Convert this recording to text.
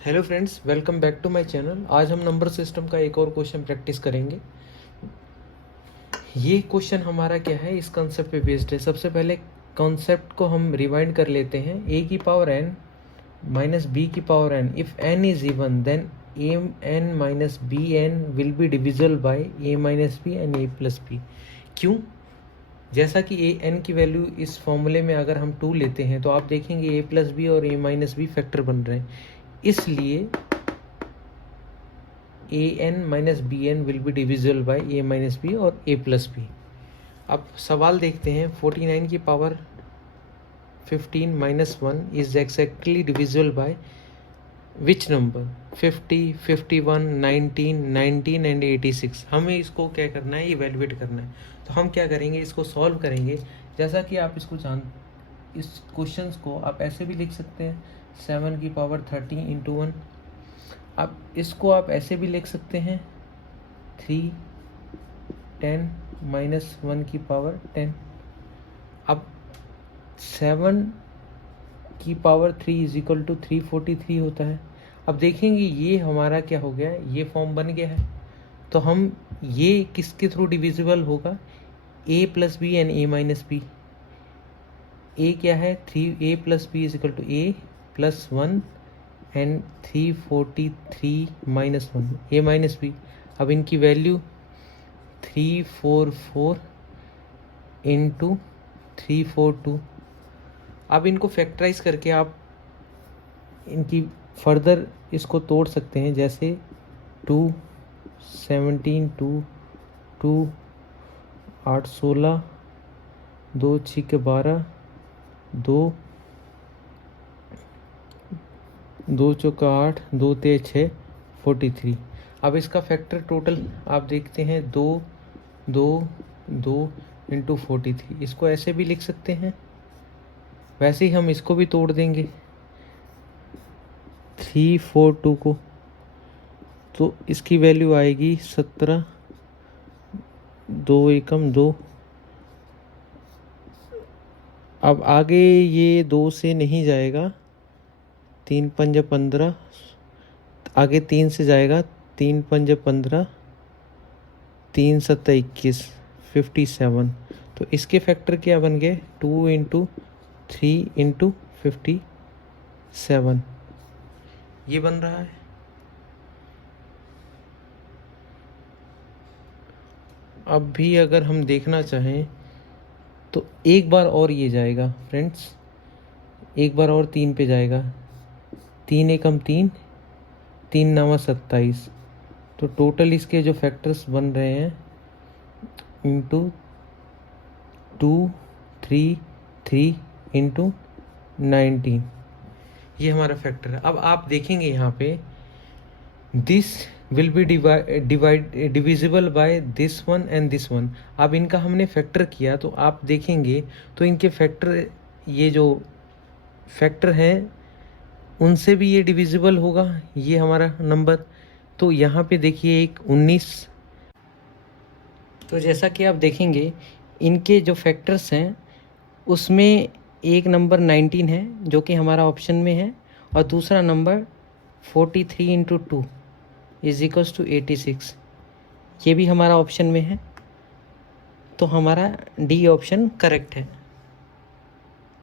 Hello friends, welcome back to my channel. आज हम number system का एक और क्वेश्चन प्रैक्टिस करेंगे। ये क्वेश्चन हमारा क्या है, इस कॉन्सेप्ट पे बेस्ड है। सबसे पहले कॉन्सेप्ट को हम रिवाइंड कर लेते हैं। a की पावर n माइनस b की power n, if n is even then an minus bn will be divisible by a minus b and a plus b। क्यों? जैसा कि a n की वैल्यू इस फॉर्मूले में अगर हम 2 लेते हैं तो आप देखेंगे a प्लस b और a माइनस b फैक्टर बन रहे हैं, इसलिए a n minus b n will be divisible by a minus b और ए प्लस बी। अब सवाल देखते हैं। 49 की power 15 minus 1 is exactly divisible by which number? 50, 51, 19, 19 and 86। हमें इसको क्या करना है, इवेलुएट करना है। तो हम क्या करेंगे, इसको सॉल्व करेंगे। जैसा कि आप इस क्वेश्चंस को आप ऐसे भी लिख सकते हैं, 7 की पावर 30 इंटू 1। अब इसको आप ऐसे भी लिख सकते हैं, 3 10 माइनस 1 की पावर 10। अब 7 की पावर 3 इज इक्वल टू 343 होता है। अब देखेंगे ये हमारा क्या हो गया, ये फॉर्म बन गया है। तो हम ये किसके थ्रू डिविजिबल होगा? a plus b and a minus b. a क्या है? 3a plus b is equal to a प्लस 1 and 343 minus 1 a minus b. अब इनकी वैल्यू 344 इंटू 342। अब इनको फैक्टराइज करके आप इनकी फर्दर इसको तोड़ सकते हैं, जैसे 2 17 2 2 8 16 2 6 12 2 2 चौका 8 2 तेज 6 43। अब इसका फैक्टर टोटल आप देखते हैं, 2 2 2 इंटू 43। इसको ऐसे भी लिख सकते हैं, वैसे ही हम इसको भी तोड़ देंगे 342 को, तो इसकी वैल्यू आएगी 17, 2 एकम 2। अब आगे ये 2 से नहीं जाएगा, 3 पंज 15, आगे 3 से जाएगा, 3 पंज 15, 3 सत्ता 21 57। तो इसके फैक्टर क्या बन गए? 2 इंटू 3 इंटू 57 ये बन रहा है। अब भी अगर हम देखना चाहें तो एक बार और ये जाएगा फ्रेंड्स, एक बार और 3 पे जाएगा, 3 एकम 3, 3 नवा 27। तो टोटल इसके जो फैक्टर्स बन रहे हैं इंटू 2 3 3 इंटू 19, ये हमारा फैक्टर है। अब आप देखेंगे यहाँ पे this will be divisible by this one and this one. अब इनका हमने फैक्टर किया तो आप देखेंगे तो इनके फैक्टर, ये जो फैक्टर हैं उनसे भी ये डिविजिबल होगा, ये हमारा नंबर। तो यहाँ पे देखिए एक 19। तो जैसा कि आप देखेंगे इनके जो फैक्टर्स हैं उसमें एक नंबर 19 है जो कि हमारा ऑप्शन में है, और दूसरा number 43 into 2 is equals to 86, ये भी हमारा ऑप्शन में है। तो हमारा डी ऑप्शन करेक्ट है।